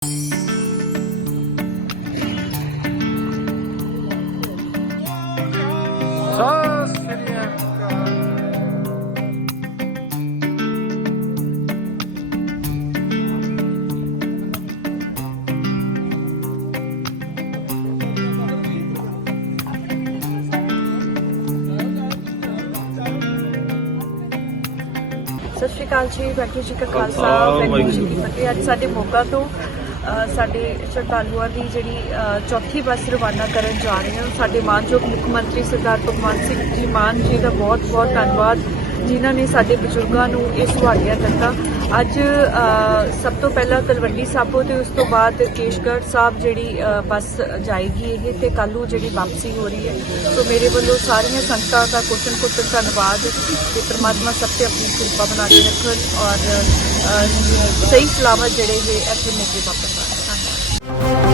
सत श्री अकाल जी। वाहिगुरू जी का खालसा वाहिगुरू जी की फतेह। अज साडे मोगा तो साडे श्रद्धालुओं की जिहड़ी चौथी बस रवाना करन जा रहे हैं। साडे मानयोग मुख मंत्री सरदार भगवंत सिंह जी मान जी का बहुत बहुत धन्यवाद जिन्हों ने साडे बजुर्गों को इस सुहागा दिता। अज सब तो पहला तलवंडी साबो ते उस तो बाद केशगढ़ साहब जिहड़ी बस जाएगी ये ते कल नूं जिहड़ी वापसी हो रही है। तो मेरे वालों सारिया संगतां का कोटन कोटन धन्यवाद कि परमात्मा सब ते अपनी कृपा बना के रखन और सही सलामत जिहड़े इत्थे मौके वापस आए। धन्यवाद।